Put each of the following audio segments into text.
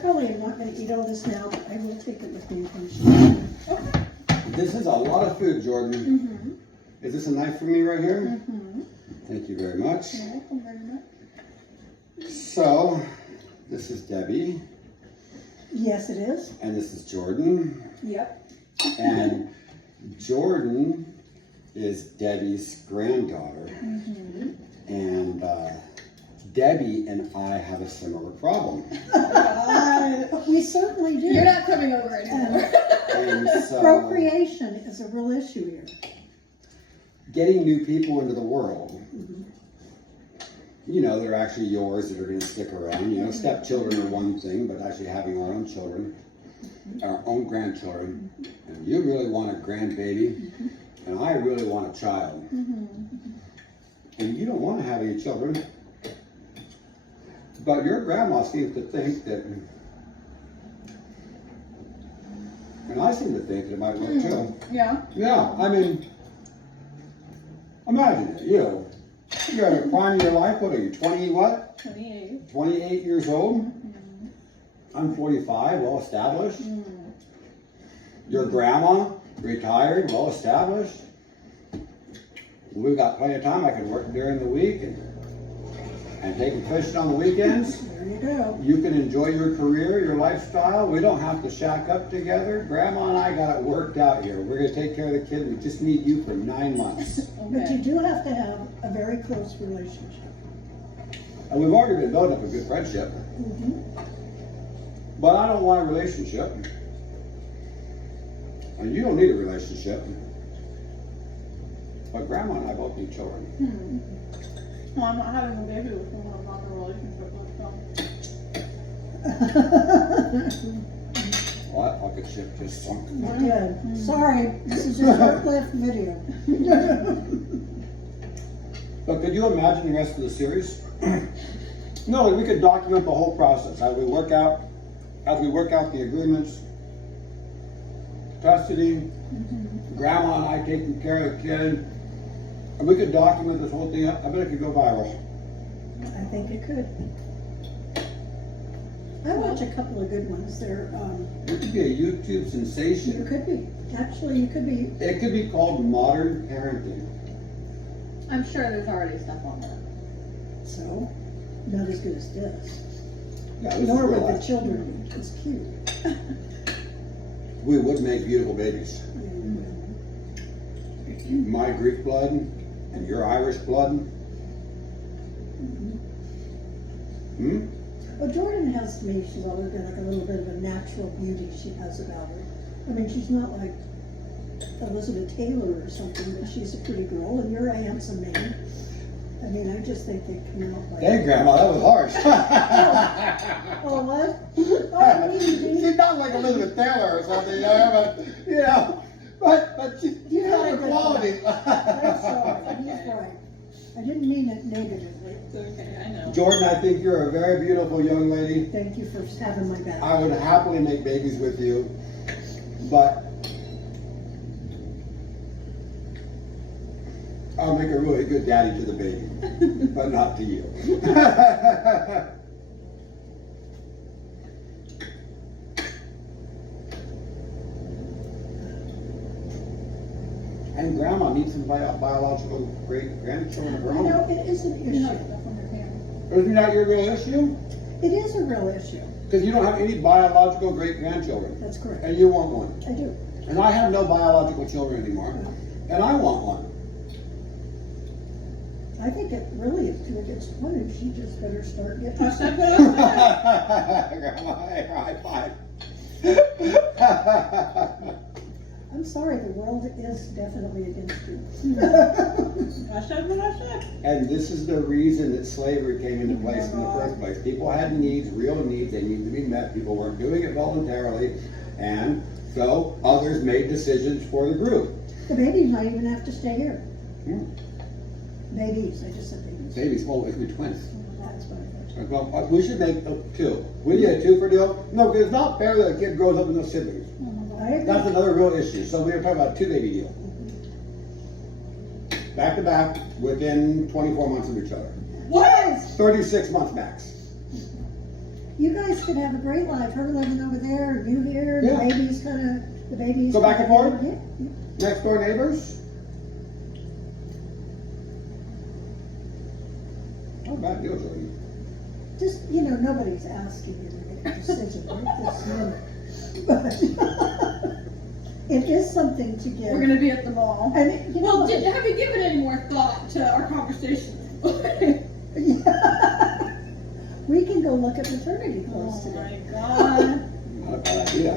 probably am not gonna eat all this now, but I will take it with me and finish it. Okay. This is a lot of food, Jordan. Mm-hmm. Is this a knife for me right here? Mm-hmm. Thank you very much. You're welcome very much. So, this is Debbie, Yes, it is. and this is Jordan. Yep. And Jordan is Debbie's granddaughter. Mm-hmm. And Debbie and I have a similar problem. We certainly do. You're not coming over anymore. And so, Procreation is a real issue here. getting new people into the world, Mhm. you know, they're actually yours that are going to stick around. You know, stepchildren are one thing, but actually having our own children, our own grandchildren, and you really want a grandbaby, and I really want a child. Mm-hmm. And you don't want to have any children, but your grandma seems to think that, and I seem to think that it might work too. Yeah. Yeah, I mean, imagine it, you're at a prime of your life. What are you, 20 what? 28. 28 years old? I'm 45, well established. Your grandma, retired, well established. We've got plenty of time. I can work during the week and take a fishing on the weekends. There you go. You can enjoy your career, your lifestyle. We don't have to shack up together. Grandma and I got it worked out here. We're going to take care of the kid. We just need you for 9 months. But you Okay. do have to have a very close relationship. And we've already been building up a good friendship. Mm-hmm. But I don't want a relationship. And you don't need a relationship. But Grandma and I both need children. Well, I'm not having a baby with someone I'm not in a relationship with, so. Well, that fucking ship just sunk. Good. Sorry, this is a short-lived video. But could you imagine the rest of the series? No, we could document the whole process as we work out the agreements, custody, Grandma and I taking care of the kid, and we could document this whole thing. I bet it could go viral. I think it could. I watch a couple of good ones. They're, It could be a YouTube you sensation. could be, actually, you could be, It could be called modern parenting. I'm sure there's already stuff on there. so, not as good as this. Yeah, this is Nor real with the life. children, it's cute. We would make beautiful babies. My Greek blood and your Irish blood. Hmm? Well, Jordan has to me, she's always been like a little bit of a natural beauty she has about her. I mean, she's not like Elizabeth Taylor or something, but she's a pretty girl, and you're a handsome man. I mean, I just think they come out like... Hey, Grandma, that was harsh. Oh, what? Oh, I mean, She's not like Elizabeth Taylor or something, you know, but she's You got had a her good qualities. I'm sorry, he's right. I didn't mean it negatively. It's okay, I know. Jordan, I think you're a very beautiful young lady. Thank you for having my back. I would happily make babies with you, but I'll make a really good daddy to the baby, but not to you. And Grandma needs some biological great grandchildren of her You know, own. it is an You know issue. stuff on your camera. Isn't that your real issue? It is a real issue. Because you don't have any biological great grandchildren, That's correct. and you want one. I do. And I have no biological children anymore, and I want one. I think it really, if it gets wanted, she just better start getting. I said what I said. Grandma, high five. I'm sorry, the world is definitely against you. I said what I said. And this is the reason that slavery came into place in the first place. People had needs, real needs, they needed to be met. People weren't doing it voluntarily, and so others made decisions for the group. The babies might even have to stay here. Hmm. Babies, I just said babies. Babies, well, if we're twins. That's what I thought. Well, we should make two. We get a two for deal. No, because it's not fair that a kid grows up with no siblings. I agree. That's another real issue. So we were talking about a 2-baby deal. Back to back, within 24 months of each other. What? 36 months max. you guys could have a great life, her living over there, you here, Yeah. the baby's. Go back and forth? Yeah. Next door neighbors? How bad deal, Jordan? Just, nobody's asking you to make a decision right this minute. But it is something to give. We're gonna be at the mall. And, Well, have you given any more thought to our conversation? we can go look at maternity clothes Oh today. my god. Not a bad idea.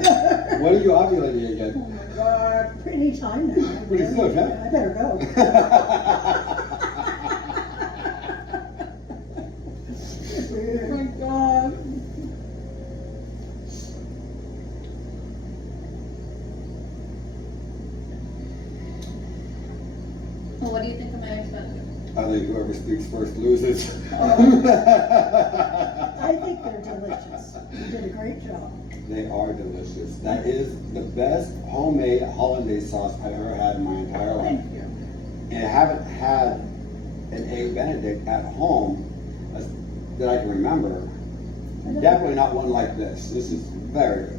When are you ovulating Oh again? my god. Any time now. Pretty good, huh? I better go. Oh my god. Well, what do you think of my expenses? I think whoever speaks first loses. I think they're delicious. You did a great job. They are delicious. That is the best homemade hollandaise sauce I've ever had in my entire life. Thank you. And I haven't had an egg benedict at home that I can remember. Definitely not one like this. This is very good.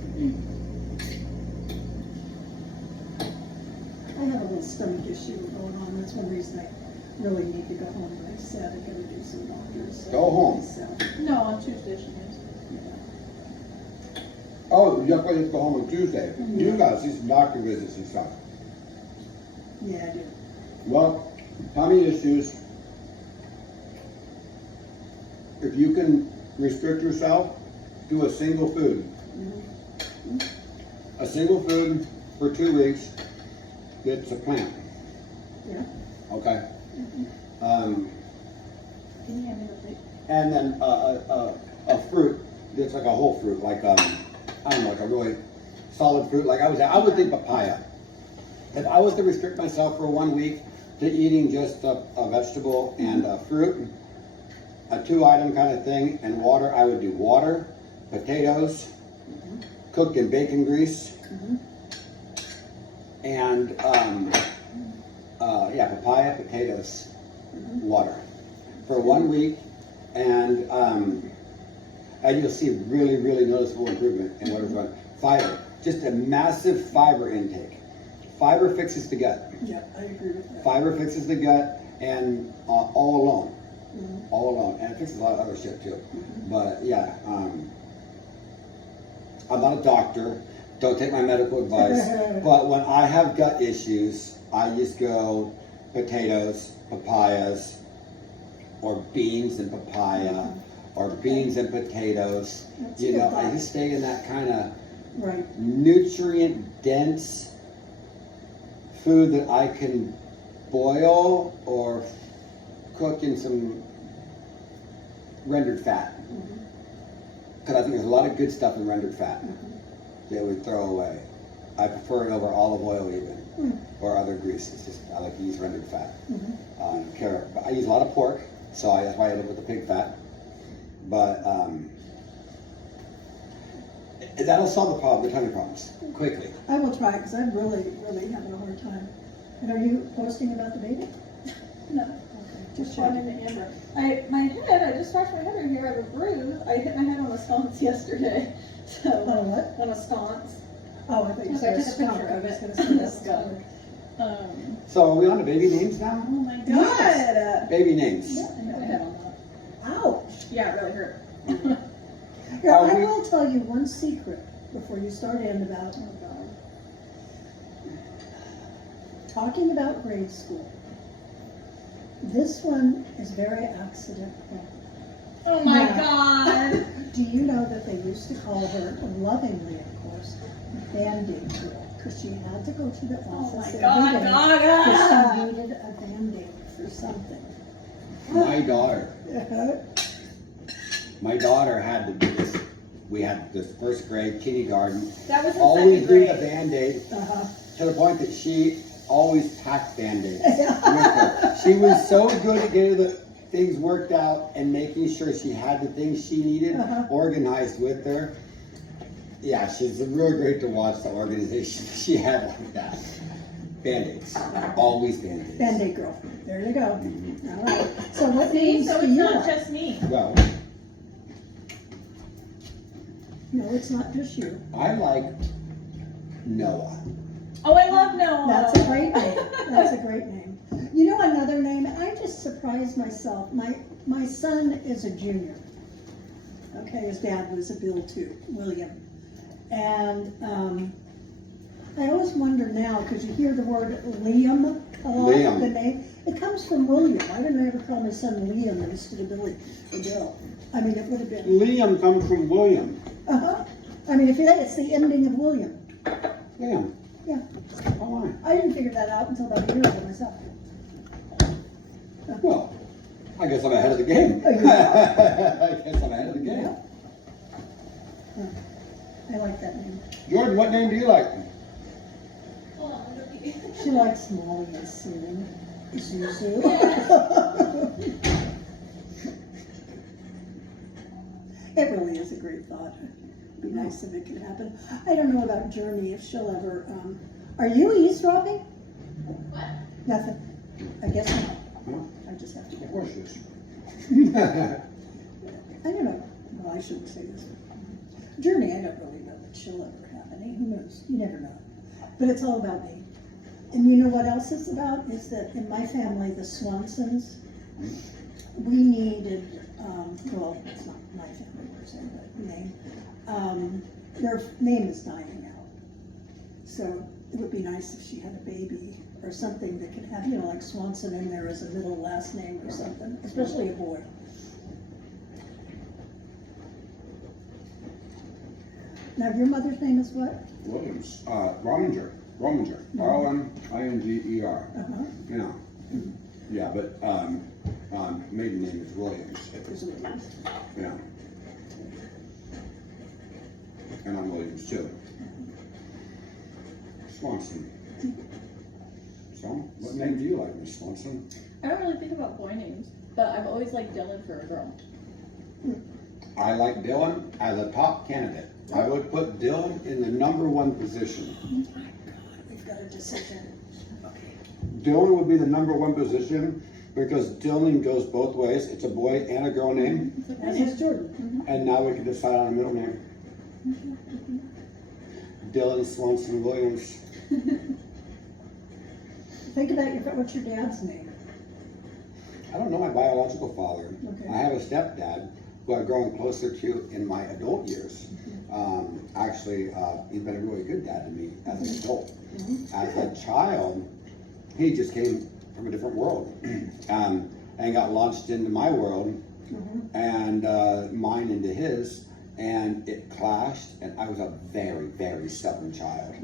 I have a little stomach issue going on. That's one reason I really need to go home. But I said I gotta do some doctors. Go home. So, No, on Tuesday she is. Oh, you have to go home on Tuesday. You gotta see some doctor visits and stuff. yeah, I do. Well, tummy issues. If you can restrict yourself, do a single food. A single food for 2 weeks. It's a plant. Yeah. Okay. Can you hand me the plate? And then a fruit that's like a whole fruit, like I don't know, like a really solid fruit. Like I would think papaya. If I was to restrict myself for 1 week to eating just a vegetable and a fruit, a 2-item kind of thing, and water, I would do water, potatoes, cooked in bacon grease, and papaya, potatoes, water for 1 week, and you'll see really, really noticeable improvement in whatever's wrong. Fiber, just a massive fiber intake. Fiber fixes the gut. Yeah, I agree with that. Fiber fixes the gut, and all alone. All alone, and it fixes a lot of other shit too. But yeah, I'm not a doctor. Don't take my medical advice. But when I have gut issues, I just go potatoes, papayas, or beans and papaya, or beans and potatoes. That's You know, good I thought. just stay in that kind of Right. nutrient dense food that I can boil or cook in some rendered fat. Because I think there's a lot of good stuff in rendered fat that we throw away. I prefer it over olive oil even, or other greases. Just I like to use rendered fat. Carrot. I use a lot of pork, so that's why I live with the pig fat. But that'll solve the problem, the tummy problems, quickly. I will try because I'm really, really having a hard time. And are you posting about the baby? No. Just running to Amber. I just scratched my head right here. I have a bruise. I hit my head on a sconce yesterday. So On a what? on a sconce. Oh, I thought you Okay, said I took a skunk. picture I of was it. gonna say that's Skunk. skunk. So are we on to baby names now? Oh my god. Baby names. I hit my head on that. Ouch. Yeah, it really hurt. Yeah, Are I we- will tell you one secret before you start in about talking about grade school. This one is very accidental. Oh my Yeah. god. Do you know that they used to call her, lovingly of course, Band-Aid girl, because she had to go to the Oh office my every god, day Gaga. because she needed a Band-Aid for something. My daughter. Uh-huh. My daughter had to do this. We had this first grade, kindergarten. That was in Always second bring a grade. Band-Aid Uh-huh. to the point that she always packed Band-Aids with her. She was so good at getting the things worked out and making sure she had the things she needed organized with her. Yeah, she's really great to watch the organization she had like that. Band-Aids. Always Band-Aids. Band-Aid girl. There you go. All right. So what See, names so do it's you not want? just me. Well, No, it's not just you. I like Noah. Oh, I love Noah. That's a great name. That's a great name. You know another name? I just surprised myself. My son is a junior. Okay, his dad was a Bill too, William. And I always wonder now, because you hear the word Liam a lot, Liam. the name. It comes from William. I didn't ever call my son Liam instead of Billy or Bill. I mean, it would have been. Liam comes from William. Uh-huh. I mean, if you it's the ending of William. Liam. Yeah. Oh, my. I didn't figure that out until about a year ago myself. Well, I guess I'm ahead of the game. Oh, I yeah. guess I'm ahead of the game. Yeah. I like that name. Jordan, what name do you like? She likes Molly and Sue. Zuzu. It really is a great thought. It'd be nice if it could happen. I don't know about Journey, if she'll ever, are you eavesdropping? What? Nothing. I guess not. Huh? I just have to Of get course it is. I don't know. Well, I shouldn't say this. Journey, I don't really know that she'll ever have any. Who knows? You never know. But it's all about me. And you know what else it's about? Is that in my family, the Swansons, we needed, well, it's not my family per se, but name. Their name is dying out. So it would be nice if she had a baby or something that could have, you know, like Swanson in there as a middle last name or something, especially a boy. Now, your mother's name is what? Williams. Rominger. R-O-M-I-N-G-E-R. Uh-huh. Yeah. Yeah, but maiden name is Williams. Is it Williams? Yeah. And I'm Williams too. Swanson. So, what name do you like, Miss Swanson? I don't really think about boy names, but I've always liked Dylan for a girl. I like Dylan as a top candidate. I would put Dylan in the #1 position. Oh my God, we've got a decision. Okay. Dylan would be the #1 position because Dylan goes both ways. It's a boy and a girl name. As is Jordan. And now we can decide on a middle name. Dylan Swanson Williams. Think about what's your dad's name? I don't know my biological father. Okay. I have a stepdad who I've grown closer to in my adult years. Actually, he's been a really good dad to me as an adult. As a child, he just came from a different world and got launched into my world and mine into his, and it clashed, and I was a very, very stubborn child.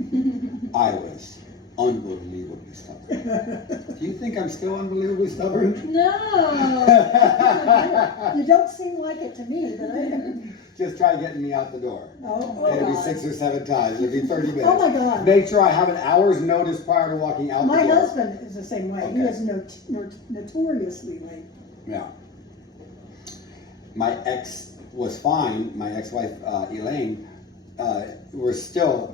I was unbelievably stubborn. Do you think I'm still unbelievably stubborn? No! You don't seem like it to me, but I. Just try getting me out the door. Oh, It'll be God. 6 or 7 times. It'll be 30 minutes. Oh my God. Make sure I have an hour's notice prior to walking out My the door. husband is the same way. He Okay. is notoriously late. Yeah. My ex was fine. My ex-wife, Elaine, we're still,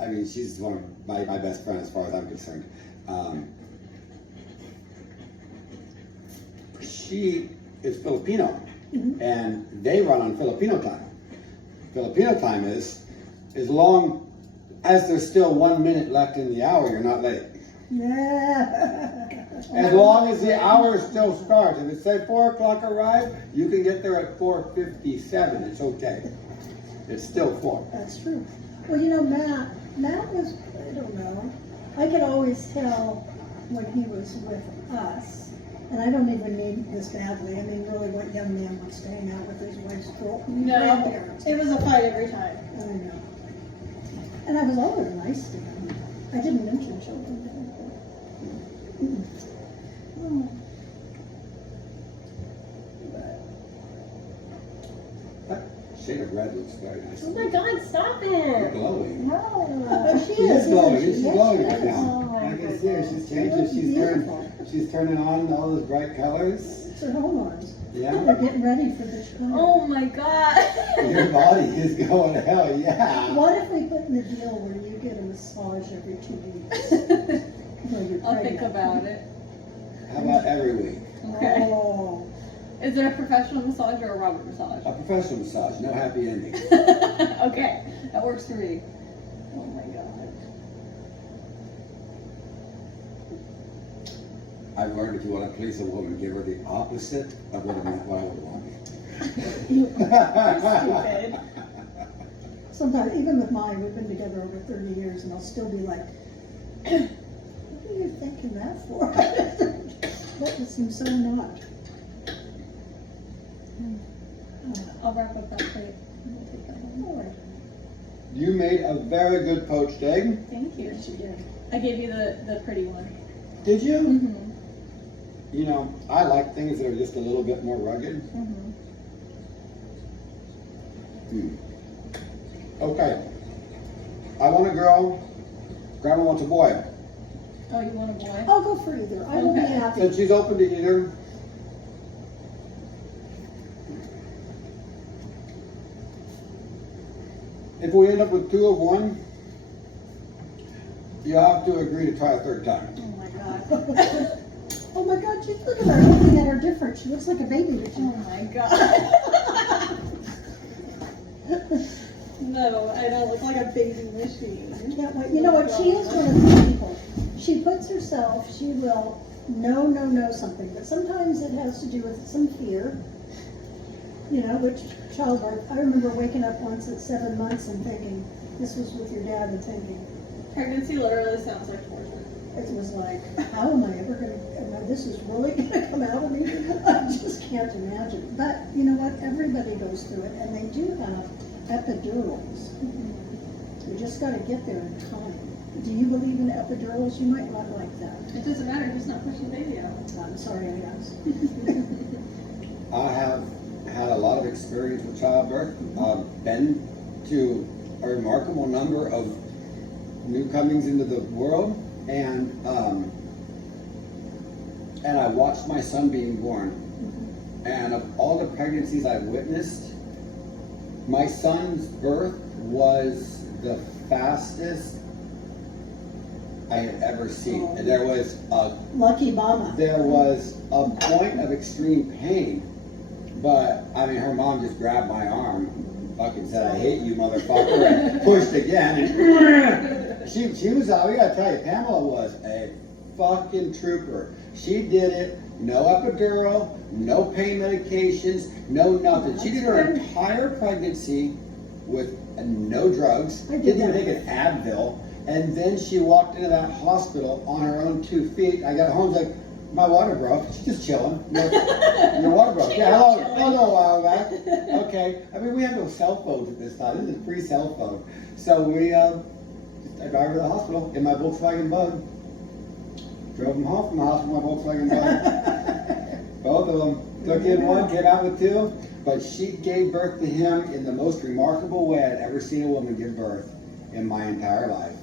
I mean, she's one of my best friends as far as I'm concerned. She is Filipino, and they run on Filipino time. Filipino time is as long as there's still 1 minute left in the hour, you're not late. Yeah. As long as the hour still starts. If it says 4 o'clock arrive, you can get there at 4:57. It's okay. It's still 4. That's true. Well, you know, Matt was, I don't know, I could always tell when he was with us, and I don't even mean this badly, I mean really what young man wants to hang out with his wife's grandparents. It was a fight every time. I know. And I was always nice to him. I didn't mention children to him. That shade of red looks very nice. Oh my God, stop You're it! glowing. No! She She is glowing. isn't She's she? glowing Yes, right she is. Oh now. my I can goodness. see her. She's She changing. looks beautiful. She's turning on all those bright colors. It's her hormones. Yeah. They're getting ready for this time. Oh my God! Your body is going to hell, yeah. What if we put in a deal where you get a massage every 2 weeks? Well, you're I'll think pregnant. about it. How about every week? Okay. Oh, Is it a professional massage or a Robert massage? A professional massage, no happy ending. Okay, that works for me. Oh my god. I've learned if you want to please a woman, give her the opposite of what I would want. You stupid. Sometimes, even with mine, we've been together over 30 years, and I'll still be like, what are you thinking that for? That just seems so not. I'll wrap up that plate. and we'll take that home. All right. You made a very good poached egg. Thank you. Yes, you did. I gave you the pretty one. Did you? Mm-hmm. You know, I like things that are just a little bit more rugged. Mm-hmm. Okay. I want a girl. Grandma wants a boy. Oh, you want a boy? I'll go for either. I will be Okay. happy. Since she's open to either. If we end up with 2 of one, you have to agree to try a 3rd time. Oh my god. Oh my God, just look at her, looking at her different. She looks like a baby to Oh you. my god. No, I don't look like a baby machine. Can't wait. You know what? She is one of these people. She puts herself, she will know something, but sometimes it has to do with some fear. You know, which childbirth. I remember waking up once at 7 months and thinking, this was with your dad, and thinking, Pregnancy literally sounds like torture. it was like, how am I ever going to, this is really going to come out of me? I just can't imagine. But you know what? Everybody goes through it, and they do have epidurals. You just got to get there in time. Do you believe in epidurals? You might not like that. It doesn't matter, just not pushing the baby out. I'm sorry, I asked. I have had a lot of experience with childbirth. I've been to a remarkable number of new comings into the world, and I watched my son being born. And of all the pregnancies I've witnessed, my son's birth was the fastest I had ever seen. Oh. There was a Lucky mama. point of extreme pain, but I mean, her mom just grabbed my arm, fucking said, "I hate you, motherfucker," and pushed again. And she was, we gotta tell you, Pamela was a fucking trooper. She did it, no epidural, no pain medications, no nothing. She did her entire pregnancy with no drugs, I did didn't even that. take an Advil, and then she walked into that hospital on her own 2 feet. I got home, like, my water broke. She's just chilling. Your water broke. Yeah, hello, a while back. Okay. I mean, we have no cell phones at this time. This is a pre-cell phone. So I drive her to the hospital in my Volkswagen Bug. Drove them home from the hospital in my Volkswagen Bug. Both of them. Took in one, came out with 2. But she gave birth to him in the most remarkable way I'd ever seen a woman give birth in my entire life.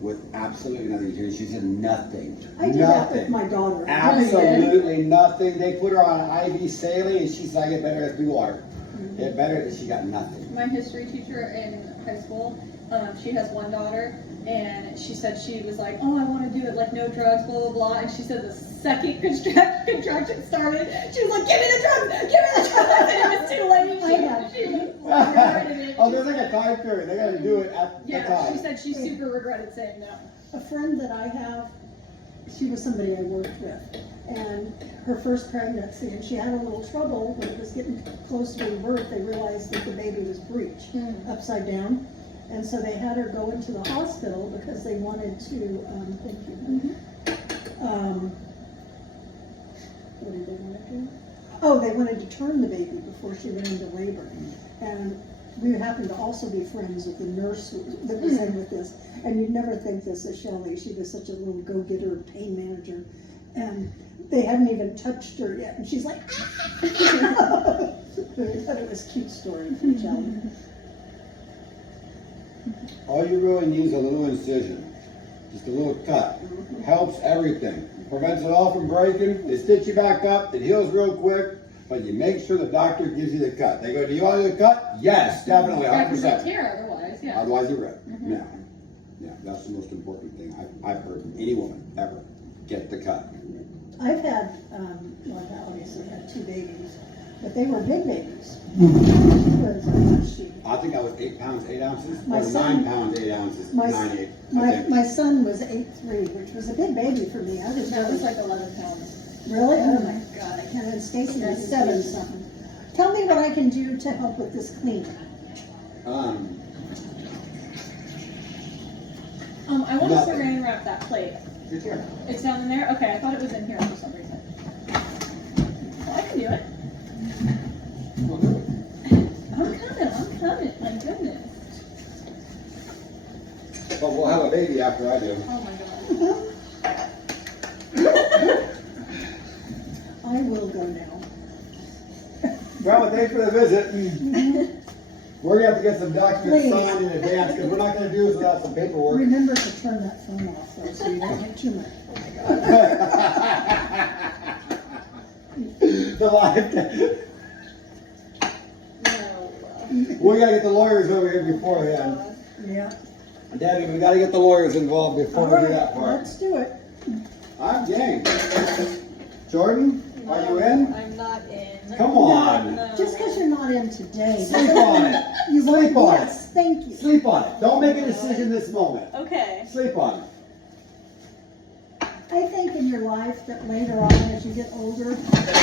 With absolutely nothing. She said nothing. I did that with my daughter. Absolutely nothing. They put her on an IV saline, and she said, "I get better as blue water." Get better, and she got nothing. My history teacher in high school, she has one daughter, and she said she was like, "Oh, I want to do it like no drugs, blah blah blah." And she said the second contraction started, she was like, "Give me the drugs, give me the drugs!" And it was too late. She regretted it. Oh, there's like a time period. They got to do it at the Yeah, time. she said she super regretted saying no. A friend that I have, she was somebody I worked with, and her first pregnancy, and she had a little trouble when it was getting close to giving birth. They realized that the baby was breech, upside down, and so they had her go into the hospital because they wanted to, thank you. What did they want to do? Oh, they wanted to turn the baby before she went into labor, and we happened to also be friends with the nurse that was in with this. And you'd never think this of Shelley. She was such a little go-getter, pain manager. And they hadn't even touched her yet. And she's like, ah! I thought it was a cute story from Shelley. All you really need is a little incision. Just a little cut. Helps everything. Prevents it all from breaking. They stitch you back up. It heals real quick. But you make sure the doctor gives you the cut. They go, "Do you want to do the cut?" Yes, definitely, Yeah, 'cause 100%. they tear otherwise, yeah. Otherwise you're right. Yeah. Yeah, that's the most important thing I've heard from any woman ever. Get the cut. I've had, well, I obviously had 2 babies, but they were big babies. She I think I was 8 pounds, 8 ounces, My or son- 9 pounds, 8 ounces, my- 9, 8. my son was 8'3", which was a big baby for me. I was That was really, like 11 pounds. really? Oh my God, I can't, and Stacy was 7 something. Tell me what I can do to help with this cleaning. I want to Nothing. saran wrap that plate. It's here. It's down in there? Okay, I thought it was in here for some reason. Well, I can do it. We'll do it. I'm coming, my goodness. But we'll have a baby after I do. Oh my god. I will go now. Well, thanks for the visit. We're gonna have to get some documents Please. signed in advance, because we're not gonna do this without some paperwork. Remember to turn that phone off though, so you don't get too much. The live. We gotta get the lawyers over here beforehand. Yeah. Daddy, we gotta get the lawyers involved before All we do right, that part. let's do it. I'm game. Jordan, are you in? I'm not in. Come on. No. Just because you're not in today. Sleep on it. You Sleep won't, on yes, thank you. Sleep on it. Don't make a decision this moment. Okay. Sleep on it. I think in your life that later on, as you get older,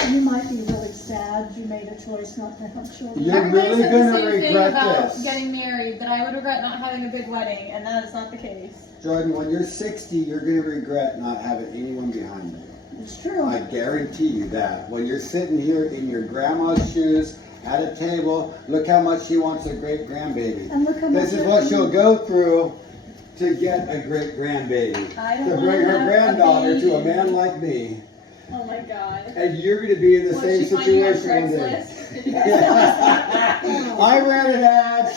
you might be really sad you made a choice not to have children. You're Everybody really said the gonna same thing regret about this. getting married, that I would regret not having a big wedding, and that is not the case. Jordan, when you're 60, you're gonna regret not having anyone behind you. It's true. I guarantee you that. When you're sitting here in your grandma's shoes at a table, look how much she wants a great grandbaby. And look how much. This is what she'll go through to get a great grandbaby. I don't To wanna bring her have a granddaughter to a baby. man like me. Oh my god. And you're gonna be in the What, same she find you on situation one day. Craigslist? Did you guys I ran an ad.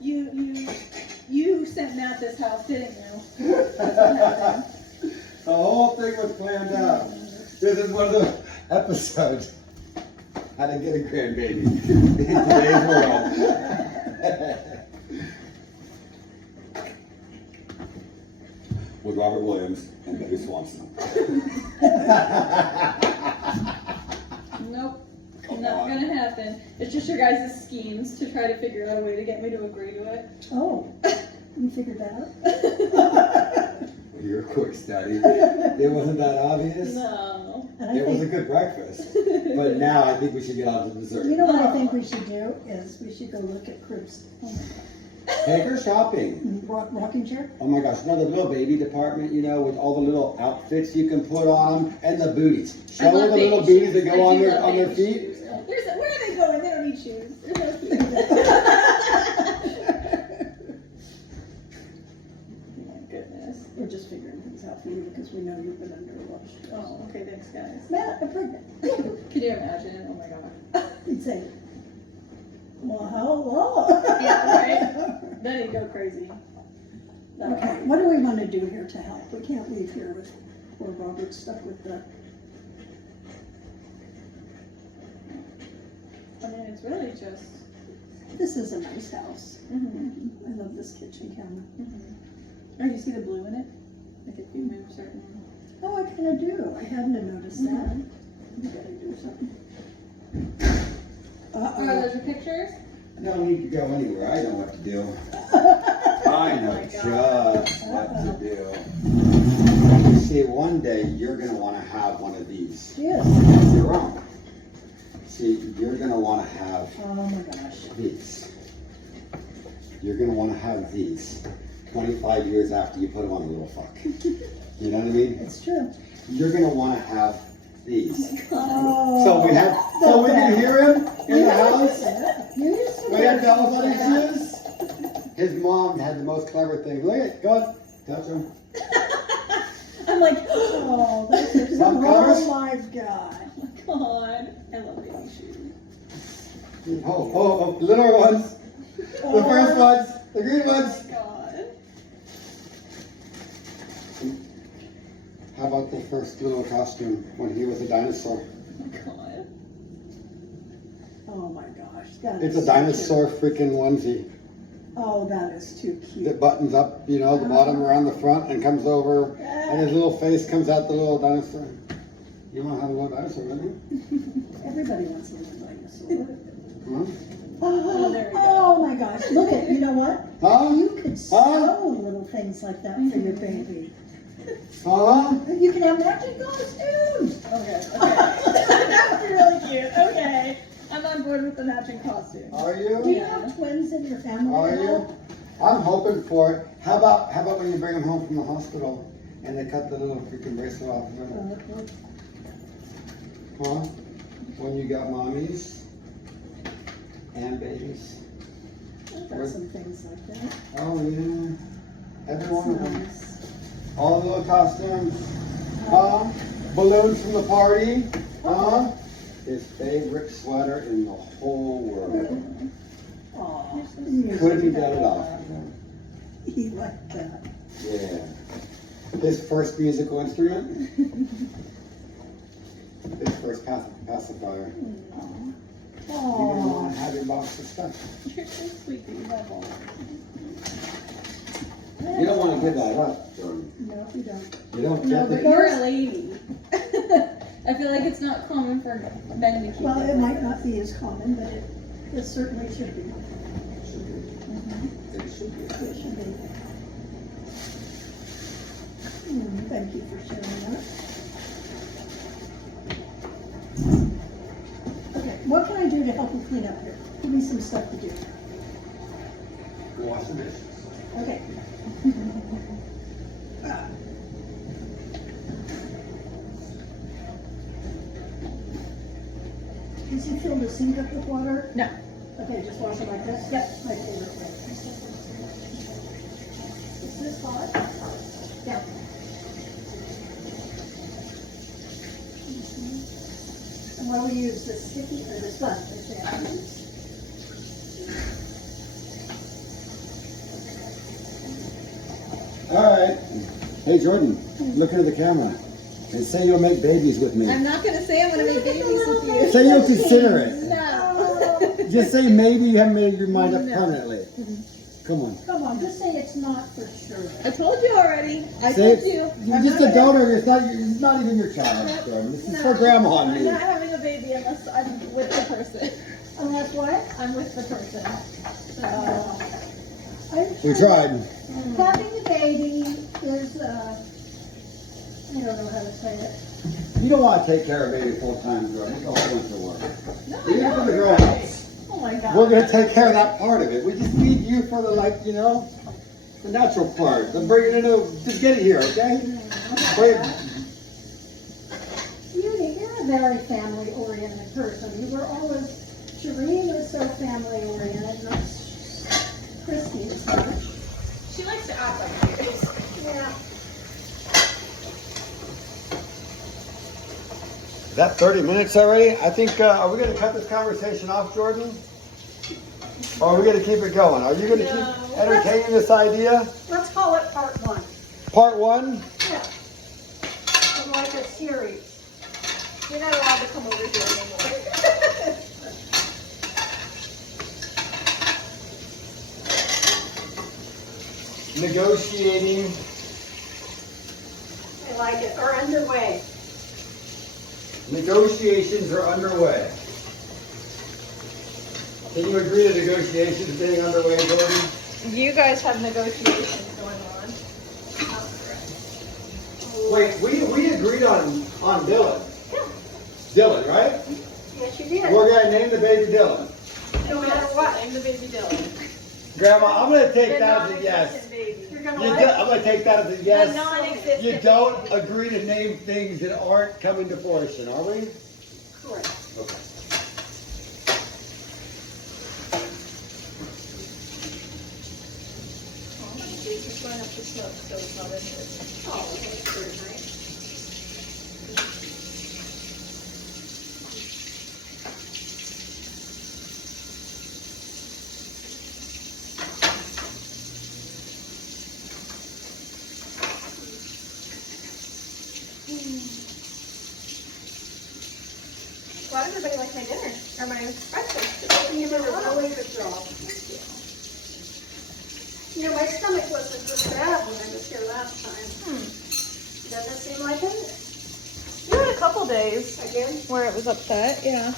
You sent Matt this house, didn't you? The whole thing was planned out. This is one of the episodes. How to get a grandbaby in today's world. With Robert Williams and Dylan Swanson. Nope. Not gonna happen. It's just your guys' schemes to try to figure out a way to get me to agree to it. Oh, you figured that out? You're quick study. It wasn't that obvious. No. And I It was a think, good breakfast. But now I think we should get on to dessert. you know what I think we should do is we should go look at Crib's Take her shopping. rocking chair. Oh my gosh, another little baby department, you know, with all the little outfits you can put on them and the booties. Show her the little booties that go on their feet. Where are they going? They don't need shoes. There's no feet. My goodness. We're just figuring things out for you because we know you've been under a lot of stress. Oh, okay, thanks guys. Matt, I'm pregnant. Can you imagine? Oh my god. You'd say, well, how long? Yeah, right? Then he'd go crazy. Okay, what do we want to do here to help? We can't leave here with poor Robert stuck with the. I mean, it's really just. This is a nice house. Mm-hmm. I love this kitchen counter. Mm-hmm. Oh, you see the blue in it? Like if you move certain. Oh, I kind of do. I hadn't noticed that. You gotta do something. Oh, Uh-oh. those are pictures? I don't need to go anywhere. I know what to do. I know just what to do. You see, one day you're going to want to have one of these. Yes. Your own. See, you're going to want to have Oh my gosh. these. You're going to want to have these 25 years after you put them on a little fuck. You know what I mean? It's true. You're going to want to have these. Oh. So we can hear him in the house. You used to We had bells on his shoes. His mom had the most clever thing. Look at, go on, touch him. I'm like, Oh, that's it. Some covers? Oh my God. God. I love baby shoes. Oh, littler ones. The first ones, the green ones. God. How about the first little costume when he was a dinosaur? God. Oh my gosh. God, It's a so dinosaur freaking onesie. Oh, that is too cute. That buttons up, you know, the bottom around the front and comes over, and his little face comes out the little dinosaur. You want to have a little dinosaur, don't you? Everybody wants a little dinosaur. Huh? Oh, there we go. oh my gosh, look at, you know what? Huh? You could sew little things like that for your baby. Huh? You can have matching costumes. Okay. That would be really cute. Okay. I'm on board with the matching costume. Are Do you? you have twins in your family? Are at you? all? I'm hoping for it. How about when you bring them home from the hospital and they cut the little freaking bracelet off of them? Huh? When you got mommies and babies. I've got some things like that. Oh yeah. Every one of them. Nice. All the little costumes. Huh? Balloons from the party. Huh? His favorite sweater in the whole world. Aw. Couldn't get it off of him. He liked that. Yeah. His first musical instrument. His first pacifier. You didn't want to have your box of stuff. You're so sweet that you have all. You don't want to give that up, Jordan. No, you don't. You don't No, get but the... you're a lady. I feel like it's not common for men to keep Well, it it like might that. not be as common, but it certainly should be. It should be. It should be. Thank you for sharing that. Okay, what can I do to help you clean up here? Give me some stuff to do. Wash the dishes. Okay. Has he filled the sink up with water? No. Okay, just wash it like this? Yep. My favorite way. Is this hot? Yeah. And what do we use, the sticky or the sponge? All right. Hey, Jordan, look into the camera and say you'll make babies with me. I'm not gonna say I'm gonna make babies with you. Say you'll consider it. No. Just say maybe you haven't made your mind up No. permanently. Come on. Come on, just say it's not for sure. I told you already. I Say told you. You're I'm just not a gonna- donor. It's not even your child, Jordan. This is for Grandma and I'm me. not having a baby unless I'm with the person. Unless what? I'm with the person. We tried. Having a baby is, I don't know how to say it. You don't want to take care of baby full time, Jordan. It's a whole bunch of work. No, I Even know, for the you're grown-ups. Oh my god. We're gonna take care of that part of it. We just need you for the the natural part. Then bring it into just get it here, okay? Wait. You're a very family-oriented person. You were always, Shireen was so family-oriented, not Christy as much. She likes to act like it is. Yeah. Is that 30 minutes already? I think, are we gonna cut this conversation off, Jordan? Or are we gonna keep it going? Are you gonna keep entertaining this idea? Let's call it part one. Part one? Yeah. Of like a series. You're not allowed to come over here anymore. Negotiating. I like it, or underway. Negotiations are underway. Can you agree to negotiations being underway, Jordan? You guys have negotiations going on. Wait, we agreed on Dylan. Dylan, right? Yes, you did. We're gonna name the baby Dylan. No matter what. I'm the baby Dylan. Grandma, I'm gonna take The that as a yes. non-existent baby. You're gonna You what? do, I'm gonna take that as a The yes. non-existent You baby. don't agree to name things that aren't coming to fruition, are we? Correct. Okay. It's going up the smoke, so it's not in this. Oh, okay, very nice. Why does everybody like my dinner? Or my breakfast? You did a really good job. You know, my stomach wasn't this bad when I was here last time. Doesn't seem like it You had a couple days again. where it was upset, yeah.